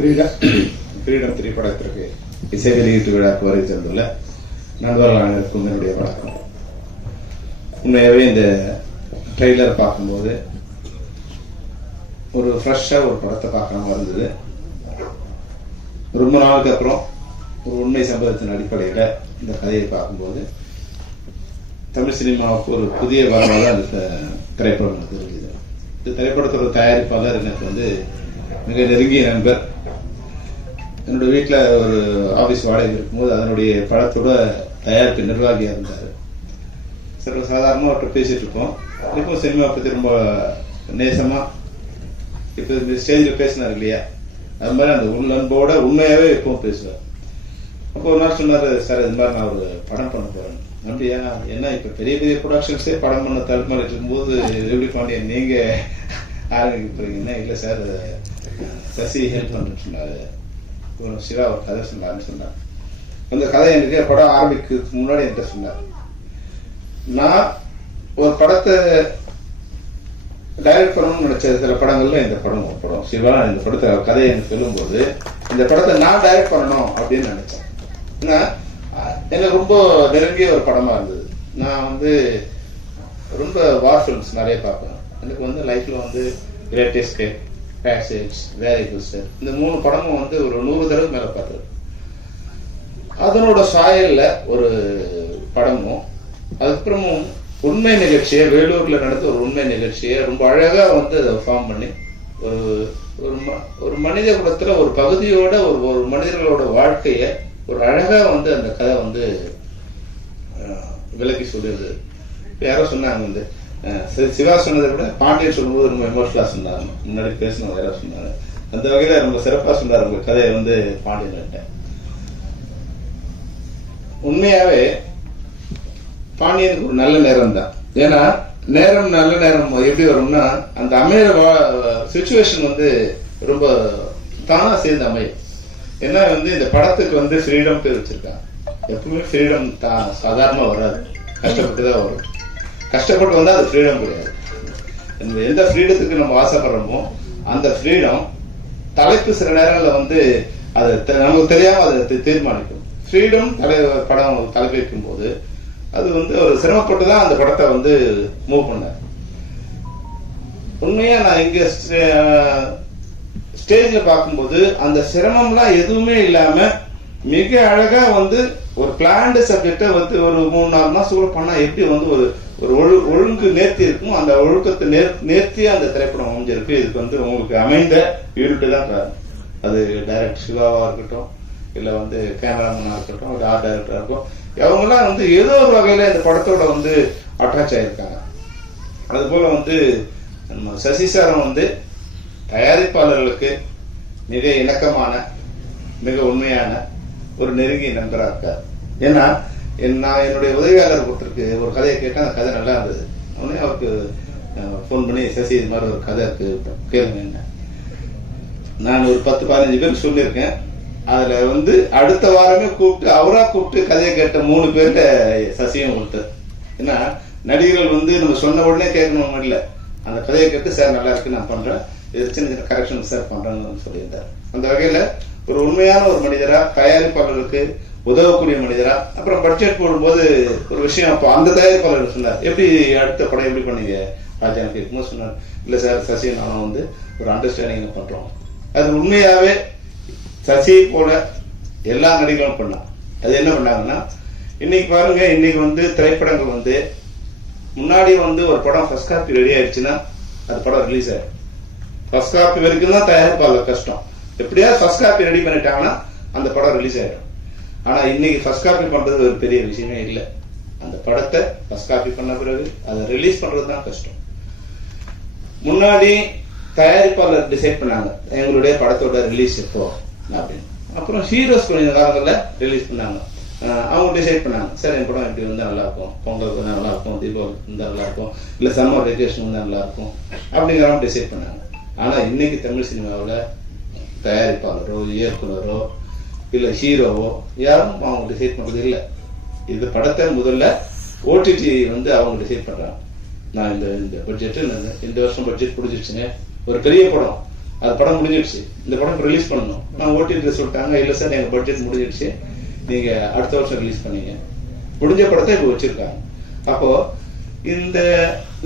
கிரீடம் கிரீடம் திரைப்படத்திற்கு இசை வெளியீட்டு விழாக்கு வரை தந்துள்ள நண்பர்களான அனைவருக்கும் என்னுடைய வணக்கம். உண்மையாகவே இந்த ட்ரெய்லர் பார்க்கும்போது ஒரு ஃப்ரெஷ்ஷாக ஒரு படத்தை பார்க்கணும் இருந்தது. ரொம்ப நாளுக்கு அப்புறம் ஒரு உண்மை சம்பவத்தின் அடிப்படையில் இந்த கதையை பார்க்கும்போது தமிழ் சினிமாவுக்கு ஒரு புதிய வரலாறு அந்த திரைப்படம் எனக்கு இருந்தது இந்த திரைப்படத்தோட தயாரிப்பாளர் எனக்கு வந்து மிக நெருங்கிய நண்பர். என்னோட வீட்டில் ஒரு ஆஃபீஸ் வாடகை இருக்கும்போது அதனுடைய படத்தோட தயாரிப்பு நிர்வாகியாக இருந்தார். சில சாதாரணமாக அவர்கிட்ட பேசிட்டு இருப்போம். இப்போ சினிமா பற்றி ரொம்ப நேசமாக இப்போ இந்த ஸ்டேஜில் பேசினார் இல்லையா? அது மாதிரி அந்த உள்ளன்போட உண்மையாகவே இப்போ பேசுவார். அப்போ ஒரு நாள் சொன்னார் சார் இது மாதிரி நான் ஒரு படம் பண்ண போகிறேன் அப்படியா என்ன இப்போ பெரிய பெரிய ப்ரொடக்ஷன்ஸே படம் பண்ண தடுமாறிட்டு இருக்கும்போது எப்படி பாண்டியன் நீங்கள் ஆரம்பிக்க போகிறீங்கன்னா இல்லை சார் சசி ஹெல்ப் பண்ணுன்னு சொன்னாரு ஒரு சிவா ஒரு கதை சொன்னாருன்னு சொன்னார் அந்த கதை எனக்கு படம் ஆரம்பிக்கிறதுக்கு முன்னாடி என்கிட்ட சொன்னார் நான் ஒரு படத்தை டைரக்ட் பண்ணணும்னு நினைச்ச சில படங்கள்ல இந்த படம் ஒரு படம் சிவா இந்த படத்தை கதையை எனக்கு சொல்லும்போது இந்த படத்தை நான் டைரக்ட் பண்ணணும் அப்படின்னு நினைச்சேன் ஏன்னா எனக்கு ரொம்ப நெருங்கிய ஒரு படமா இருந்தது நான் வந்து ரொம்ப வார் ஃபிலிம்ஸ் நிறைய பார்ப்பேன். எனக்கு வந்து லைஃப்ல வந்து கிரேட்டஸ்ட் பேசேஜ் வேரி குஸ்டர் இந்த மூணு படமும் வந்து ஒரு நூறு தடவை மேல பார்த்தது. அதனோட சாயல்ல ஒரு படமும் அதுக்கப்புறமும் உண்மை நிகழ்ச்சியை வேலூர்ல நடந்த ஒரு உண்மை நிகழ்ச்சியை ரொம்ப அழகா வந்து அதை ஃபார்ம் பண்ணி ஒரு ஒரு ம- ஒரு மனித குலத்துல ஒரு பகுதியோட ஒரு ஒரு மனிதர்களோட வாழ்க்கைய ஒரு அழகா வந்து அந்த கதை வந்து விலக்கி விளக்கி சொல்லிடுது யாரோ சொன்னாங்க வந்து சிவா சொன்னதை விட பாண்டியன் சொல்லும்போது ரொம்ப எமோஷனலா சொன்னாங்க முன்னாடி பேசினவங்க யாரோ சொன்னாங்க அந்த வகையில ரொம்ப சிறப்பா சொன்னார் உங்க கதையை வந்து பாண்டியன் உண்மையாவே பாண்டியனுக்கு ஒரு நல்ல நேரம் தான். ஏன்னா நேரம் நல்ல நேரம் எப்படி வரும்னா அந்த அமையிற சுச்சுவேஷன் வந்து ரொம்ப தானா சேர்ந்து அமையும். ஏன்னா வந்து இந்த படத்துக்கு வந்து ஃப்ரீடம் பேர் வச்சிருக்காங்க. எப்பவுமே ஃப்ரீடம் தான் சாதாரணமா வராது. கஷ்டப்பட்டு தான் வரும். கஷ்டப்பட்டு வந்தால் அது ஃப்ரீடம் கிடையாது. நம்ம எந்த ஃப்ரீடத்துக்கு நம்ம ஆசைப்படுறோமோ அந்த ஃப்ரீடம் தலைப்பு சில நேரங்களில் வந்து அது தெ- நமக்கு தெரியாமல் அதை தீர்மானிக்கும். ஃப்ரீடம் தலை படம் தலைப்பிக்கும் போது அது வந்து ஒரு சிரமப்பட்டு தான் அந்த படத்தை வந்து மூவ் பண்ணார். உண்மையாக நான் இங்கே ஸ்டேஜில் பார்க்கும்போது அந்த சிரமம்லாம் எதுவுமே இல்லாமல் மிக அழகாக வந்து ஒரு பிளான்டு சப்ஜெக்டை வந்து ஒரு மூணு நாலு மாதம் கூட பண்ணால் எப்படி வந்து ஒரு ஒரு ஒழு ஒழுங்கு நேர்த்தி இருக்கும். அந்த ஒழுக்கத்தை நேர் நேர்த்தியா அந்த திரைப்படம் அமைஞ்சிருக்கு. இதுக்கு வந்து உங்களுக்கு அமைந்த யூனிட் தான் அது டைரக்ட் சிவாவா இருக்கட்டும் இல்ல வந்து கேமராமேனா இருக்கட்டும் ஒரு ஆர்ட் டைரக்டரா இருக்கும் அவங்கெல்லாம் வந்து ஏதோ ஒரு வகையில இந்த படத்தோட வந்து அட்டாச் ஆயிருக்காங்க. அது போல வந்து நம்ம சசி சாரம் வந்து தயாரிப்பாளர்களுக்கு மிக இணக்கமான மிக உண்மையான ஒரு நெருங்கிய நண்பராக இருக்கார். ஏன்னா நான் என்னுடைய உதவியாளர் ஒருத்தருக்கு ஒரு கதையை கேட்டேன் அந்த கதை நல்லா இருந்தது. உடனே அவருக்கு ஃபோன் பண்ணி சசி இது மாதிரி ஒரு கதை இருக்கு கேளுங்க நான் ஒரு பத்து பதினஞ்சு பேருக்கு சொல்லியிருக்கேன். அதில் வந்து அடுத்த வாரமே கூப்பிட்டு அவராக கூப்பிட்டு கதையை கேட்ட மூணு பேர்கிட்ட சசியும் கொடுத்தார் ஏன்னா நடிகர்கள் வந்து நம்ம சொன்ன உடனே கேட்கணும் இல்லை. அந்த கதையை கேட்டு சார் நல்லா இருக்கு நான் பண்ணுறேன் இது சின்ன சின்ன கரெக்ஷன் சார் பண்ணுறேன்னு சொல்லியிருந்தார். அந்த வகையில் ஒரு உண்மையான ஒரு மனிதராக தயாரிப்பாளர்களுக்கு உதவக்கூடிய மனிதரா? அப்புறம் பட்ஜெட் போடும்போது ஒரு விஷயம் அப்போ அந்த தயாரிப்பாளர் சொன்னார்? எப்படி அடுத்த படம் எப்படி பண்ணீங்க? ராஜா கேட்கும்போது சொன்னார் இல்லை சார் சசி நானும் வந்து ஒரு அண்டர்ஸ்டாண்டிங் பண்றோம். அது உண்மையாவே சசி போல எல்லா நடிகர்களும் பண்ணான் அது என்ன பண்ணாங்கன்னா இன்னைக்கு பாருங்க இன்னைக்கு வந்து திரைப்படங்கள் வந்து முன்னாடி வந்து ஒரு படம் ஃபர்ஸ்ட் காப்பி ரெடி ஆயிடுச்சுன்னா அது படம் ரிலீஸ் ஆயிடும். ஃபர்ஸ்ட் காப்பி வரைக்கும் தான் தயாரிப்பாளர் கஷ்டம். எப்படியாவது ஃபர்ஸ்ட் காப்பி ரெடி பண்ணிட்டாங்கன்னா அந்த படம் ரிலீஸ் ஆயிடும். ஆனா இன்னைக்கு ஃபர்ஸ்ட் காப்பி பண்றது ஒரு பெரிய விஷயமே இல்லை. அந்த படத்தை ஃபர்ஸ்ட் காப்பி பண்ண பிறகு அதை ரிலீஸ் பண்றது தான் கஷ்டம். முன்னாடி தயாரிப்பாளர் டிசைட் பண்ணாங்க எங்களுடைய படத்தோட ரிலீஸ் எப்போ? அப்படின்னு. அப்புறம் ஹீரோஸ் கொஞ்சம் காலங்களில் ரிலீஸ் பண்ணாங்க. அவங்க டிசைட் பண்ணாங்க சார் என் படம் இப்படி வந்தால் நல்லா இருக்கும் பொங்கலுக்கு வந்தால் நல்லா இருக்கும் தீபாவளிக்கு வந்தால் நல்லா இருக்கும் இல்லை சம்மர் வெக்கேஷன் வந்தால் நல்லா இருக்கும் அப்படிங்கிறவங்க டிசைட் பண்ணாங்க. ஆனால் இன்னைக்கு தமிழ் சினிமாவில் தயாரிப்பாளரோ இயக்குனரோ இல்லை ஹீரோவோ யாரும் அவங்க டிசைட் பண்ணுறது இல்லை. இந்த படத்தை முதல்ல ஓடிடி வந்து அவங்க டிசைட் பண்ணுறாங்க நான் இந்த இந்த பட்ஜெட்டு இந்த வருஷம் பட்ஜெட் பிடிச்சிருச்சுங்க ஒரு பெரிய படம். அது படம் முடிஞ்சிடுச்சு இந்த படம் ரிலீஸ் பண்ணணும். நான் ஓடிடி சொல்லிட்டாங்க இல்லை சார் எங்கள் பட்ஜெட் முடிஞ்சிடுச்சு நீங்கள் அடுத்த வருஷம் ரிலீஸ் பண்ணீங்க. முடிஞ்ச படத்தை இப்போ வச்சுருக்காங்க. அப்போது இந்த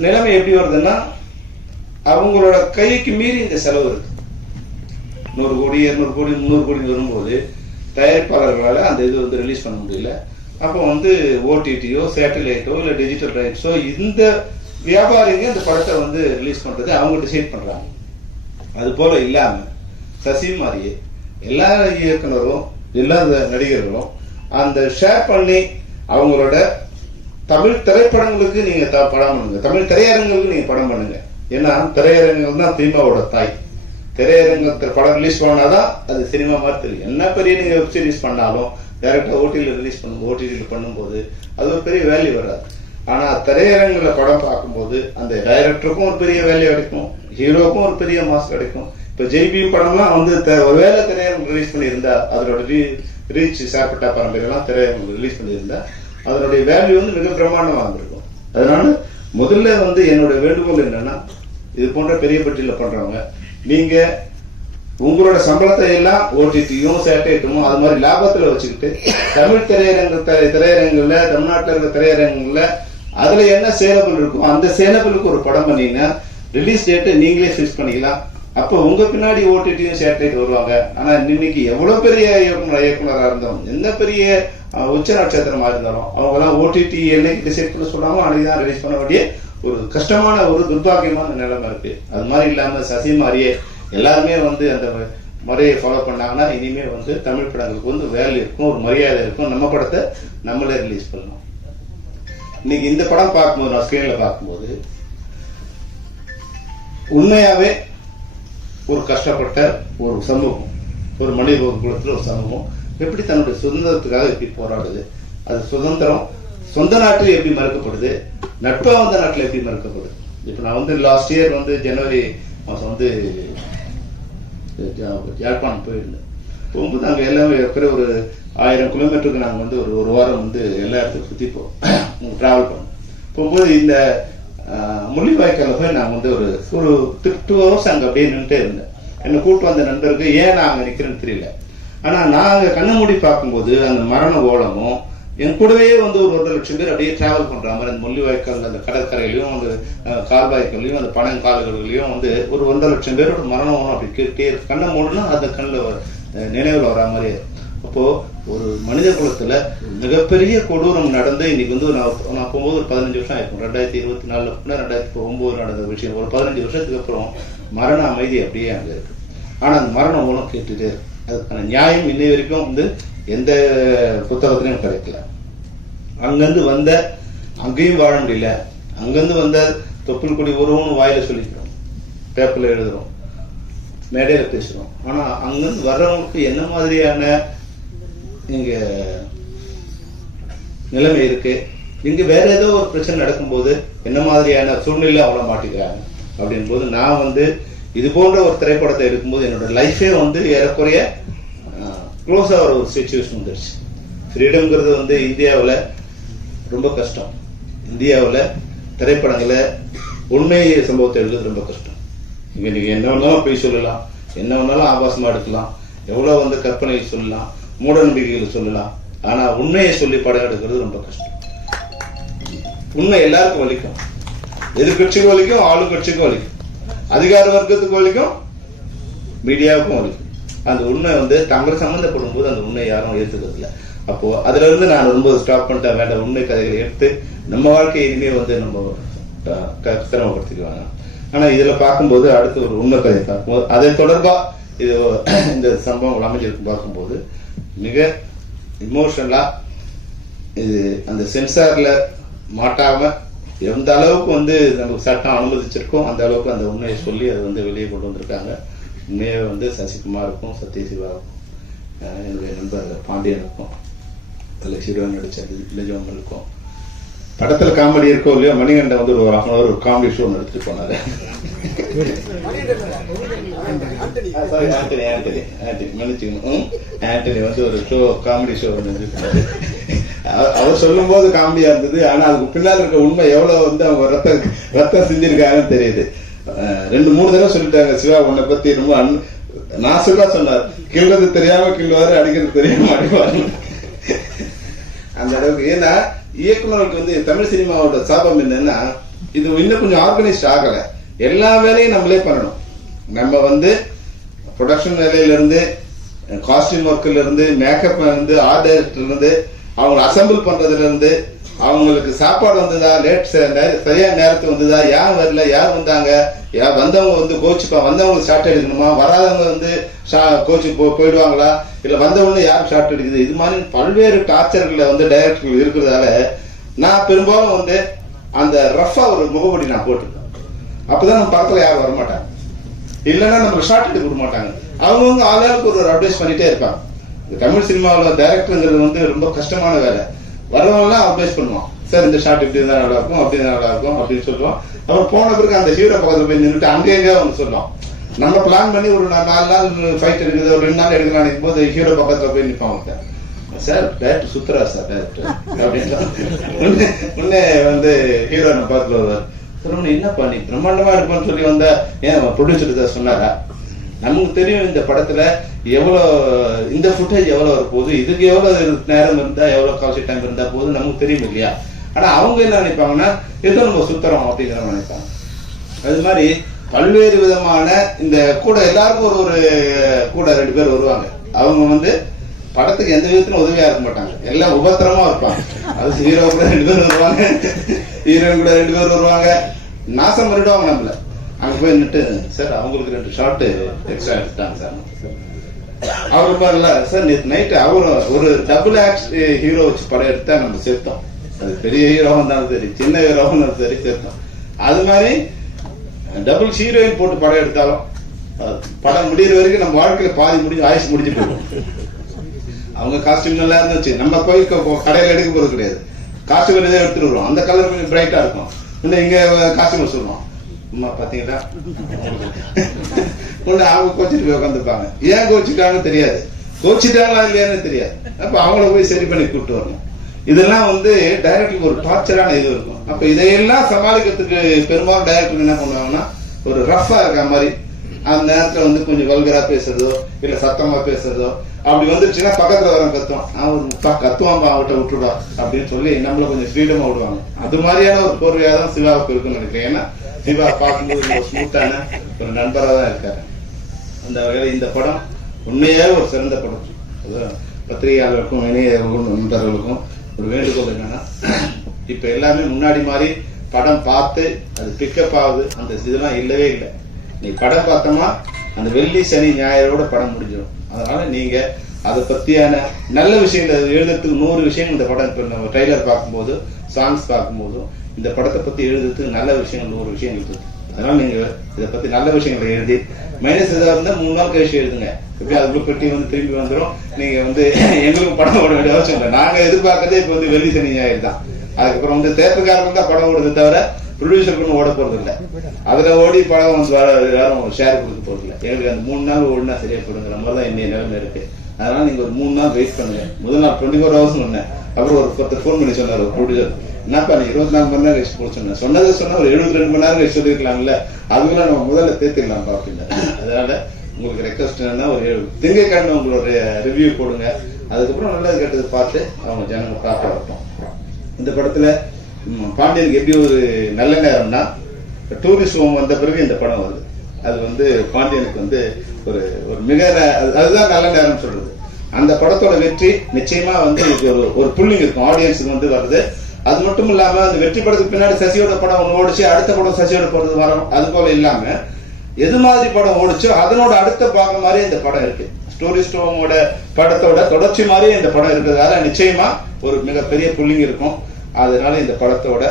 நிலைமை எப்படி வருதுன்னா அவங்களோட கைக்கு மீறி இந்த செலவு இருக்குது நூறு கோடி இருநூறு கோடி முந்நூறு கோடி வரும்போது தயாரிப்பாளர்களால் அந்த இது வந்து ரிலீஸ் பண்ண முடியல. அப்போ வந்து ஓடிடியோ சேட்டலைட்டோ இல்லை டிஜிட்டல் ரைட்ஸோ இந்த வியாபாரிங்க இந்த படத்தை வந்து ரிலீஸ் பண்ணுறது அவங்க டிசைட் பண்ணுறாங்க அது போல் இல்லாமல் சசி மாதிரியே எல்லா இயக்குனரும் எல்லா நடிகர்களும் அந்த ஷேர் பண்ணி அவங்களோட தமிழ் திரைப்படங்களுக்கு நீங்கள் த- படம் பண்ணுங்க. தமிழ் திரையரங்குகளுக்கு நீங்கள் படம் பண்ணுங்க. ஏன்னா திரையரங்குகள் தான் சினிமாவோட தாய். திரையரங்கத்தில் படம் ரிலீஸ் பண்ணாதான் அது சினிமா மாதிரி தெரியும். என்ன பெரிய நீங்கள் வெப் சீரிஸ் பண்ணாலும் டேரக்டாக ஓடியில் ரிலீஸ் பண்ணும் ஓடிடியில் பண்ணும்போது அது ஒரு பெரிய வேல்யூ வராது. ஆனால் திரையரங்கில் படம் பார்க்கும்போது அந்த டைரக்டருக்கும் ஒரு பெரிய வேல்யூ கிடைக்கும் ஹீரோக்கும் ஒரு பெரிய மாஸ் கிடைக்கும். இப்போ ஜெய்பி படம்லாம் வந்து ஒருவேளை திரையரங்கம் ரிலீஸ் பண்ணியிருந்தா அதோட ரீச் சாப்பிட்டா பரம்பரையெல்லாம் திரையரங்கம் ரிலீஸ் பண்ணியிருந்தா அதனுடைய வேல்யூ வந்து மிக பிரமாண்டமாக இருந்திருக்கும். அதனால முதல்ல வந்து என்னோட வேண்டுகோள் என்னன்னா இது போன்ற பெரிய பட்டியலில் பண்ணுறவங்க நீங்க உங்களோட சம்பளத்தை எல்லாம் ஓடிடியும் சேட்டலைட்டும் அது மாதிரி லாபத்துல வச்சுக்கிட்டு தமிழ் திரையரங்கு தி- திரையரங்குல தமிழ்நாட்டுல இருக்க திரையரங்குல அதுல என்ன சேலபிள் இருக்கும் அந்த சேலபிளுக்கு ஒரு படம் பண்ணீங்கன்னா ரிலீஸ் டேட்டை நீங்களே ஃபிக்ஸ் பண்ணிக்கலாம். அப்போ உங்க பின்னாடி ஓடிடியும் சேட்டலைட் வருவாங்க. ஆனா இன்னைக்கு எவ்வளவு பெரிய இயக்குனர் இயக்குனராக இருந்தாலும் எந்த பெரிய உச்ச நட்சத்திரமா இருந்தாலும் அவங்க எல்லாம் ஓடிடி என்னைக்கு டிசைட் பண்ண சொன்னாலும் அன்னைக்கு தான் ரிலீஸ் பண்ண வேண்டிய ஒரு கஷ்டமான ஒரு துர்பாக்கியமான நிலைமை இருக்கு. அது மாதிரி இல்லாம சசி மாதிரியே எல்லாருமே வந்து அந்த முறையை ஃபாலோ பண்ணாங்கன்னா இனிமே வந்து தமிழ் படங்களுக்கு வந்து வேல்யூ இருக்கும் ஒரு மரியாதை இருக்கும். நம்ம படத்தை நம்மளே ரிலீஸ் பண்ணலாம் இன்னைக்கு இந்த படம் பார்க்கும்போது நான் ஸ்கிரீன்ல பார்க்கும்போது உண்மையாவே ஒரு கஷ்டப்பட்ட ஒரு சமூகம் ஒரு மனித ஒரு குலத்தில் ஒரு சமூகம் எப்படி தன்னுடைய சுதந்திரத்துக்காக எப்படி போராடுது? அது சுதந்திரம் சொந்த நாட்டில் எப்படி மறுக்கப்படுது? நட்பாக வந்த நாட்டில் எப்படி மறுக்கப்படுது இப்போ நான் வந்து லாஸ்ட் இயர் வந்து ஜனவரி மாதம் வந்து ஜா- யாழ்ப்பாணம் போயிருந்தேன். போகும்போது நாங்கள் எல்லாமே இருக்கிற ஒரு ஆயிரம் கிலோமீட்டருக்கு நாங்கள் வந்து ஒரு ஒரு வாரம் வந்து எல்லா இடத்துக்கும் சுற்றி போவோம் ட்ராவல் பண்ணோம். போகும்போது இந்த முள்ளிவாய்க்கால போய் நான் வந்து ஒரு ஒரு டூ ஹவர்ஸ் அங்கே அப்படியே நின்றுட்டே இருந்தேன். என்னை கூப்பிட்டு வந்த நண்பருக்கு ஏன் நான் அங்கே நிற்கிறேன்னு தெரியல? ஆனால் நான் அங்கே கண்ணை மூடி பார்க்கும்போது அந்த மரண ஓலமும் என் கூடவே வந்து ஒரு ஒன்றரை லட்சம் பேர் அப்படியே டிராவல் பண்ற மாதிரி அந்த முள்ளிவாய்க்கால் அந்த கடற்கரையிலையும் அந்த அஹ், கால்வாய்க்கள்லையும் அந்த பனங்கால்கள்லையும் வந்து ஒரு ஒன்றரை லட்சம் பேரோட மரணம் வரும் அப்படி கேட்டே இருக்கு. கண்ணை மூடனா அந்த கண்ணில் நினைவில் வரா மாதிரி அப்போ ஒரு மனித குலத்துல மிகப்பெரிய கொடூரம் நடந்து இன்னைக்கு வந்து நான் நான் போகும்போது ஒரு பதினஞ்சு வருஷம் ஆயிருக்கும். ரெண்டாயிரத்தி இருபத்தி நாலுல கூட ரெண்டாயிரத்தி ஒன்பது நடந்த விஷயம். ஒரு பதினஞ்சு வருஷத்துக்கு அப்புறம் மரண அமைதி அப்படியே அங்க இருக்கு. ஆனா அந்த மரண மூலம் கேட்டுட்டே இருக்கு அதுக்கான நியாயம் இன்னை வரைக்கும் வந்து எந்த புத்தகத்திலையும் கிடைக்கல. அங்கேருந்து வந்த அங்கேயும் வாழ முடியல. அங்கேருந்து வந்த தொப்புள் கொடி உருவம்னு வாயில சொல்லிக்கிறோம். பேப்பர்ல எழுதுறோம். மேடையில பேசுறோம். ஆனா அங்கிருந்து வர்றவங்களுக்கு என்ன மாதிரியான இங்க நிலைமை இருக்கு? இங்க வேற ஏதோ ஒரு பிரச்சனை நடக்கும்போது என்ன மாதிரியான சூழ்நிலை அவளை மாட்டிக்கிறாங்க? அப்படின் போது நான் வந்து இது போன்ற ஒரு திரைப்படத்தை எடுக்கும்போது என்னோட லைஃபே வந்து ஏறக்குறைய க்ளோஸ் ஆகிற ஒரு சுச்சுவேஷன் வந்துருச்சு. ஃப்ரீடம்ங்கிறது வந்து இந்தியாவில் ரொம்ப கஷ்டம். இந்தியாவில் திரைப்படங்களை உண்மை சம்பவத்தை எழுதுறது ரொம்ப கஷ்டம். இங்கே நீங்கள் என்ன வேணாலும் போய் சொல்லலாம். என்ன வேணாலும் ஆபாசமாக எடுக்கலாம். எவ்வளோ வந்து கற்பனை சொல்லலாம். மூட நம்பிக்கைகளை சொல்லலாம். ஆனால் உண்மையை சொல்லி படம் எடுக்கிறது ரொம்ப கஷ்டம். உண்மை எல்லாருக்கும் வலிக்கும். எதிர்கட்சிக்கும் வலிக்கும் ஆளுங்கட்சிக்கும் வலிக்கும். அதிகார வர்க்கத்துக்கு வலிக்கும் மீடியாவுக்கும் வலிக்கும். அந்த உண்மை வந்து தங்களை சம்பந்தப்படும் போது அந்த உண்மை யாரும் ஏத்துக்கிறது இல்ல அப்போ அதுல இருந்து நான் ரொம்ப ஸ்டாப் பண்ணிட்டேன். வேண்டாம் உண்மை கதைகளை எடுத்து நம்ம வாழ்க்கையை இனிமே வந்து நம்ம க- சிரமப்படுத்திக்குவாங்க. ஆனா இதுல பார்க்கும்போது அடுத்து ஒரு உண்மை கதை பார்க்கும்போது அதை தொடர்பா இது இந்த சம்பவங்கள் அமைஞ்சிருக்கு பார்க்கும்போது மிக இமோஷனலா இது அந்த சென்சார்ல மாட்டாம எந்த அளவுக்கு வந்து நமக்கு சட்டம் அனுமதிச்சிருக்கோம் அந்த அளவுக்கு அந்த உண்மையை சொல்லி அதை வந்து வெளியே கொண்டு வந்திருக்காங்க. உண்மையை வந்து சசிகுமாருக்கும் சத்யசிவாவுக்கும் என்னுடைய நண்பர் பாண்டியனுக்கும் அதில் ஹீரோ நடிச்ச நிஜவங்களுக்கும் படத்துல காமெடி இருக்கோ இல்லையோ மணிகண்டன் வந்து ஒரு hour ஒரு காமெடி ஷோ நடத்திட்டு போனாரு. ஆண்டனி. ஆண்டனி ஆண்டனி மன்னிச்சுக்கணும் ஆண்டனி வந்து ஒரு ஷோ காமெடி ஷோ நடத்திட்டு அவர் சொல்லும் போது காமெடியா இருந்தது. ஆனா அதுக்கு பின்னால் இருக்க உண்மை எவ்வளவு வந்து அவங்க ரத்தம் ரத்தம் செஞ்சிருக்காங்கன்னு தெரியுது. ரெண்டு மூணு தடவை சொல்லிட்டாங்க சிவா உன்னை பத்தி ரொம்ப அன் நான் சொன்னார் கிள்றது தெரியாம கிள்ளுவாரு அடிக்கிறது தெரியாம அடிப்பாரு. அந்த அளவுக்கு. ஏன்னா இயக்குனருக்கு வந்து தமிழ் சினிமாவோட சாபம் என்னன்னா இது இன்னும் கொஞ்சம் ஆர்கனைஸ்ட் ஆகல. எல்லா வேலையும் நம்மளே பண்ணணும். நம்ம வந்து ப்ரொடக்ஷன் வேலையில இருந்து காஸ்டியூம் ஒர்க்ல இருந்து மேக்கப் இருந்து ஆர்ட் டைரக்டர்ல இருந்து அவங்க அசெம்பிள் பண்றதுல இருந்து அவங்களுக்கு சாப்பாடு வந்ததா லேட் சரியான நேரத்துக்கு வந்ததா யார் வரல யார் வந்தாங்க யார் வந்தவங்க வந்து கோச்சுப்பா வந்தவங்க ஷார்ட் எடுக்கணுமா வராதவங்க வந்து கோச்சு போயிடுவாங்களா? இல்ல வந்தவங்க யார் ஷார்ட் எடுக்குது? இது மாதிரி பல்வேறு டார்ச்சர்களை வந்து டைரக்டர்கள் இருக்கிறதால நான் பெரும்பாலும் வந்து அந்த ரஃபா ஒரு முகப்படி நான் போட்டிருக்கேன். அப்பதான் நம்ம படத்துல யாரும் வரமாட்டாங்க. இல்லைன்னா நம்ம ஷார்ட் எடுக்க விட மாட்டாங்க. அவங்கவுங்க ஆளாளுக்கு ஒரு அட்வைஸ் பண்ணிட்டே இருப்பாங்க. இந்த தமிழ் சினிமாவில் டைரக்டருங்கிறது வந்து ரொம்ப கஷ்டமான வேலை. வரவங்கலாம் அட்வைஸ் பண்ணுவான். சார் இந்த ஷார்ட் இப்படி இருந்தால் நல்லா இருக்கும் அப்படி இருந்தால் நல்லா இருக்கும் அப்படின்னு சொல்லுவான். அப்புறம் போன பிறகு அந்த ஹீரோ பக்கத்துல போய் நின்றுட்டு அங்கே எங்கே அவங்க சொல்லுவான். நம்ம பிளான் பண்ணி ஒரு நாலு நாள் ஃபைட் எடுக்குது ஒரு ரெண்டு நாள் எடுக்கலாம் போது ஹீரோ பக்கத்துல போய் நிற்பாங்க சார் டேரக்டர் சுத்துறா சார் டேரக்டர் அப்படின்னு உடனே வந்து ஹீரோ நம்ம பார்த்துட்டு வருவார். திரும்ப என்னப்பா நீ பிரம்மாண்டமா இருப்பான்னு சொல்லி வந்தா ஏன் ப்ரொடியூசர் சார் சொன்னாரா? நமக்கு தெரியும் இந்த படத்துல எவ்வளோ இந்த ஃபுட்டேஜ் எவ்வளோ போகுது இதுக்கு எவ்வளோ நேரம் இருந்தால் எவ்வளோ காசு டைம் இருந்தால் போகுது நமக்கு தெரியும் இல்லையா? ஆனால் அவங்க என்ன நினைப்பாங்கன்னா ஏதோ நம்ம சுத்துறோம் அப்படிங்கிற நினைப்பாங்க. அது மாதிரி பல்வேறு விதமான இந்த கூட எல்லாருக்கும் ஒரு ஒரு கூட ரெண்டு பேர் வருவாங்க. அவங்க வந்து படத்துக்கு எந்த விதத்திலும் உதவியா இருக்க மாட்டாங்க. எல்லாம் உபத்திரமா இருப்பாங்க. அது ஹீரோ கூட ரெண்டு பேர் வருவாங்க. ஹீரோயின் கூட ரெண்டு பேர் வருவாங்க. நாசம் பண்ணிடுவாங்க நம்மள. அங்க போய் நின்று சார் அவங்களுக்கு ரெண்டு ஷார்ட்டு எக்ஸ்ட்ரா எடுத்துட்டாங்க சார். அவர் பாருல சார் நேற்று நைட்டு அவர் ஒரு டபுள் ஆக்ட் ஹீரோ வச்சு படம் எடுத்தா நம்ம சேர்த்தோம். அது பெரிய ஹீரோவாக இருந்தாலும் சரி சின்ன ஹீரோவாக இருந்தாலும் சரி சேர்த்தோம். அது மாதிரி டபுள் ஹீரோயின் போட்டு படம் எடுத்தாலும் படம் முடிகிற வரைக்கும் நம்ம வாழ்க்கையில் பாதி முடிஞ்சு ஆயுசு முடிஞ்சு போயிடும். அவங்க காஸ்டியூம் நல்லா இருந்துச்சு. நம்ம போய் கடையில் எடுக்க போகிறது கிடையாது. காஸ்டியூம் இதே எடுத்துட்டு வருவோம். அந்த கலர் கொஞ்சம் பிரைட்டா இருக்கும். இல்லை இங்கே காஸ்டியூம் சொல்லுவோம். அம்மா பாத்தீங்களா ஒண்ணு அவங்க கோச்சிட்டு போய் உட்காந்துப்பாங்க ஏன் கோச்சிட்டாங்கன்னு தெரியாது. கோச்சிட்டாங்களா இல்லையான்னு தெரியாது. அப்ப அவங்கள போய் சரி பண்ணி கூப்பிட்டு வரணும். இதெல்லாம் வந்து டைரக்டருக்கு ஒரு டார்ச்சரான இது இருக்கும். அப்ப இதையெல்லாம் சமாளிக்கிறதுக்கு பெரும்பாலும் டைரக்டர் என்ன பண்ணுவாங்கன்னா ஒரு ரஃபா இருக்க மாதிரி அந்த நேரத்துல வந்து கொஞ்சம் வல்கரா பேசுறதோ இல்ல சத்தமா பேசுறதோ அப்படி வந்துருச்சுன்னா பக்கத்துல வர கத்தும் அவன் முக்கா கத்துவான்பா அவட்ட விட்டுடா அப்படின்னு சொல்லி நம்மள கொஞ்சம் ஃப்ரீடமா விடுவாங்க. அது மாதிரியான ஒரு கோர்வையா தான் சிவாவுக்கு இருக்குன்னு நினைக்கிறேன். ஏன்னா சிவா பார்க்கும்போது ஒரு ஸ்மூத்தான ஒரு நண்பராக தான் இருக்காரு. அந்த வகையில் இந்த படம் உண்மையாக ஒரு சிறந்த படம். அதான் பத்திரிகையாளர்களுக்கும் இணையர்களுக்கும் நண்பர்களுக்கும் ஒரு வேண்டுகோள் என்னன்னா இப்போ எல்லாமே முன்னாடி மாதிரி படம் பார்த்து அது பிக்கப் ஆகுது அந்த இதெல்லாம் இல்லவே இல்லை. நீ படம் பார்த்தோமா அந்த வெள்ளி சனி ஞாயிறோட படம் முடிஞ்சிடும். அதனால நீங்க அதை பத்தியான நல்ல விஷயங்கள் எழுதுறதுக்கு நூறு விஷயம் இந்த படம் இப்போ நம்ம ட்ரைலர் பார்க்கும்போது சாங்ஸ் பார்க்கும்போதும் இந்த படத்தை பத்தி எழுதுறதுக்கு நல்ல விஷயங்கள் ஒரு விஷயம் இருக்கு அதனால நீங்க இதை பத்தி நல்ல விஷயங்களை எழுதி மைனஸ் ஏதாவது இருந்தா மூணு நாள் கழிச்சு எழுதுங்க. எப்படி அதுக்குள்ள பெட்டி வந்து திரும்பி வந்துடும் நீங்க வந்து எங்களுக்கு படம் ஓட வேண்டிய அவசியம் இல்லை. நாங்க எதிர்பார்க்கறதே இப்ப வந்து வெள்ளி சனி ஞாயிறு தான். அதுக்கப்புறம் வந்து தேட்டருக்காரங்க தான் படம் ஓடுது தவிர ப்ரொடியூசருக்கு ஒன்றும் ஓட போறது இல்லை. அதுல ஓடி படம் வந்து யாரும் ஷேர் கொடுக்க போறது இல்லை. எங்களுக்கு அந்த மூணு நாள் ஓடினா சரியா போடுங்கிற மாதிரி தான் இன்னைய நிலைமை இருக்கு. அதனால நீங்க ஒரு மூணு நாள் வெயிட் பண்ணுங்க. முதல் நாள் டுவெண்ட்டி ஃபோர் ஹவர்ஸ் சொன்னேன். அப்புறம் ஒரு பத்து ஃபோன் பண்ணி சொன்னார் ப்ரொடியூசர் என்னப்பா நீ இருபத்தி நாலு மணி நேரம் கழிச்சு போட சொன்னேன் சொன்னதை சொன்னா ஒரு எழுபத்தி ரெண்டு மணி நேரம் கழிச்சு சொல்லிருக்கலாம்ல. அதுக்குள்ள நம்ம முதல்ல தேர்த்திடலாம்ப்பா அப்படின்னு. அதனால உங்களுக்கு ரெக்வஸ்ட் என்னன்னா ஒரு ஏழு- திங்கட்கிழமை உங்களுடைய ரிவ்யூ போடுங்க. அதுக்கப்புறம் நல்லது கெட்டது பார்த்து அவங்க ஜனங்க பார்க்க வரட்டும் இந்த படத்துல பாண்டியனுக்கு எப்படி ஒரு நல்ல நேரம்னா டூரிஸ்ட் ஹோம் வந்த பிறகு இந்த படம் வருது. அது வந்து பாண்டியனுக்கு வந்து ஒரு ஒரு மிக ந- அது- அதுதான் நல்ல நேரம் சொல்றது. அந்த படத்தோட வெற்றி நிச்சயமா வந்து ஒரு ஒரு புள்ளிங்க இருக்கும். ஆடியன்ஸுக்கு வந்து வருது. அது மட்டும் இல்லாம அந்த வெற்றி படத்துக்கு பின்னாடி சசியோட படம் ஒன்று ஓடிச்சு அடுத்த படம் சசியோட போறது வரும். அது போல இல்லாம எது மாதிரி படம் ஓடிச்சோ அதனோட அடுத்த பாகம் மாதிரி இந்த படம் இருக்கு. ஸ்டோரி ஸ்டோமோட படத்தோட தொடர்ச்சி மாதிரியே இந்த படம் இருக்கிறதால நிச்சயமா ஒரு மிகப்பெரிய புள்ளிங் இருக்கும். அதனால இந்த படத்தோட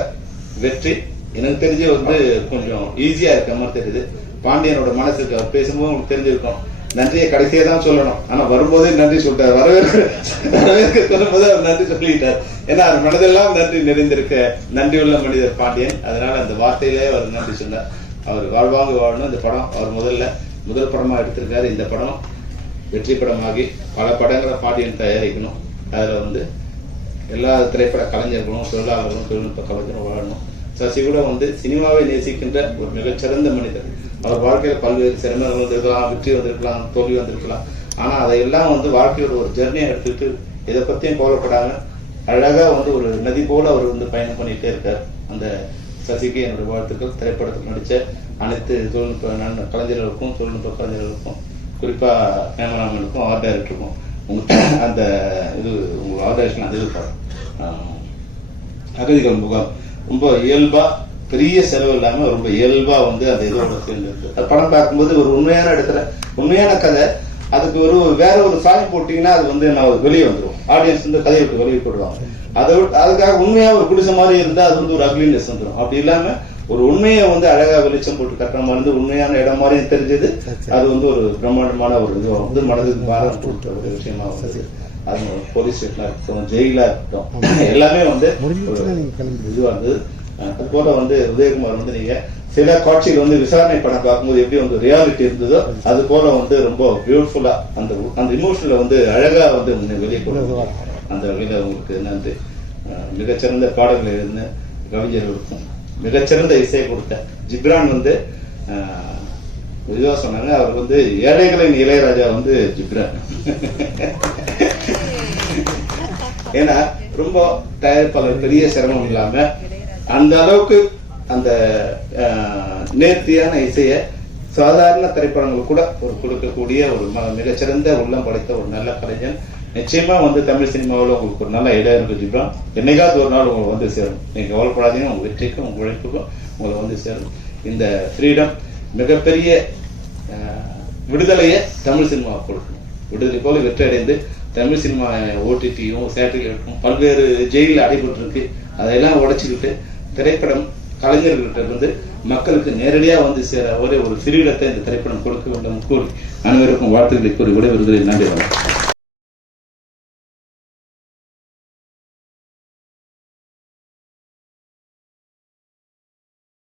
வெற்றி எனக்கு தெரிஞ்சு வந்து கொஞ்சம் ஈஸியா இருக்க மாதிரி தெரியுது. பாண்டியனோட மனசுக்கு பேசும்போது உங்களுக்கு தெரிஞ்சிருக்கும். நன்றியை கடைசியே தான் சொல்லணும். ஆனா வரும்போதே நன்றி சொல்லிட்டார். வரவேற்க வரவேற்க சொல்லும்போது அவர் நன்றி சொல்லிட்டார். ஏன்னா அவர் மனதெல்லாம் நன்றி நிறைந்திருக்க நன்றியுள்ள மனிதர் பாண்டியன். அதனால அந்த வார்த்தையிலே அவர் நன்றி சொன்னார். அவர் வாழ்வாங்க வாழணும். இந்த படம் அவர் முதல்ல முதல் படமா எடுத்திருக்காரு இந்த படம். வெற்றி படமாகி பல படங்களை பாண்டியன் தயாரிக்கணும். அதுல வந்து எல்லா திரைப்பட கலைஞர்களும் தொழிலாளர்களும் தொழில்நுட்ப கலைஞரும் வாழணும். சசி கூட வந்து சினிமாவை நேசிக்கின்ற ஒரு மிகச்சிறந்த மனிதர். அவர் வாழ்க்கையில் பல்வேறு சிரமங்கள் வந்திருக்கலாம் வெற்றி வந்திருக்கலாம் தோல்வி வந்திருக்கலாம். ஆனால் அதையெல்லாம் வந்து வாழ்க்கையோட ஒரு ஜெர்னியை எடுத்துட்டு இதை பற்றியும் கவலைப்படாம அழகாக வந்து ஒரு நதி போல் அவர் வந்து பயணம் பண்ணிகிட்டே இருக்கார். அந்த சசிக்கு என்னுடைய வாழ்த்துக்கள் திரைப்படத்தில் நடித்த அனைத்து தொழில்நுட்ப நன்- கலைஞர்களுக்கும் தொழில்நுட்ப கலைஞர்களுக்கும் குறிப்பாக கேமராமேனுக்கும் ஆர்ட் டைரக்டருக்கும் உங்கள் அந்த இது உங்கள் ஆர்ட் டைரக்ஷன் அது இருப்பார் அகதிகள் முகாம். ரொம்ப இயல்பாக பெரிய செலவு இல்லாம ரொம்ப இயல்பா வந்து அந்த சேர்ந்து இருக்கு. அந்த படம் பார்க்கும்போது ஒரு உண்மையான இடத்துல உண்மையான கதை அதுக்கு ஒரு வேற ஒரு சாயம் போட்டீங்கன்னா அது வந்து நான் வெளியே வந்துடும் ஆடியன்ஸ் வந்து கதையை விட்டு வெளியே போடுவாங்க அதை விட்டு அதுக்காக உண்மையா ஒரு குடிசை மாதிரி இருந்தா அது வந்து ஒரு அக்லினஸ் வந்துடும் அப்படி இல்லாம ஒரு உண்மையை வந்து அழகா வெளிச்சம் போட்டு கட்டுற மாதிரி இருந்து உண்மையான இடம் மாதிரி தெரிஞ்சது. அது வந்து ஒரு பிரம்மாண்டமான ஒரு இது வந்து மனதுக்கு பாரம் கொடுத்த ஒரு விஷயமா வந்து அது போலீஸ் ஸ்டேஷனா இருக்கட்டும் ஜெயிலா இருக்கட்டும் எல்லாமே வந்து ஒரு இதுவா இருந்தது அது போல வந்து உதயகுமார் வந்து நீங்க சில காட்சிகள் வந்து விசாரணை படம் பார்க்கும்போது எப்படி வந்து ரியாலிட்டி இருந்ததோ அது போல வந்து ரொம்ப பியூட்டிஃபுல்லா அந்த அந்த இமோஷனில் வந்து அழகா வந்து வெளியே கொண்டு அந்த வகையில உங்களுக்கு நன்றி மிகச்சிறந்த பாடல்கள் எழுதின கவிஞர்களுக்கும் மிகச்சிறந்த இசையை கொடுத்த ஜிப்ரான் வந்து இதுவாக இதுவா சொன்னாங்க அவர் வந்து ஏழைகளின் இளையராஜா வந்து ஜிப்ரான். ஏன்னா ரொம்ப தயாரிப்பாளர் பெரிய சிரமம் இல்லாம அந்த அளவுக்கு அந்த நேர்த்தியான இசையை சாதாரண திரைப்படங்கள் கூட ஒரு கொடுக்கக்கூடிய ஒரு ம- மிகச்சிறந்த உள்ளம் படைத்த ஒரு நல்ல கலைஞன். நிச்சயமா வந்து தமிழ் சினிமாவில் உங்களுக்கு ஒரு நல்ல இடம் இருக்கு ஜிப்ரான் என்னைக்காவது ஒரு நாள் உங்களுக்கு வந்து சேரும். நீங்க கவலைப்படாதீங்க உங்க வெற்றிக்கும் உங்க உழைப்புக்கும் உங்களை வந்து சேரும். இந்த ஃப்ரீடம் மிகப்பெரிய விடுதலையை தமிழ் சினிமா கொடுக்கும். விடுதலை போல வெற்றடைந்து தமிழ் சினிமா ஓடிடியும் சேட்டலைட்டும் பல்வேறு ஜெயிலில் அடைபட்டு இருக்கு அதையெல்லாம் உடைச்சிக்கிட்டு திரைப்படம் கலைஞர்கள்ட்ட இருந்து மக்களுக்கு நேரடியாக வந்து சேர ஒரே ஒரு சிறுவிடத்தை இந்த திரைப்படம் கொடுக்க வேண்டும் கூறி அனைவருக்கும் வாழ்த்துக்களை கூறி விடைபெறுகிறேன். நன்றி வணக்கம்.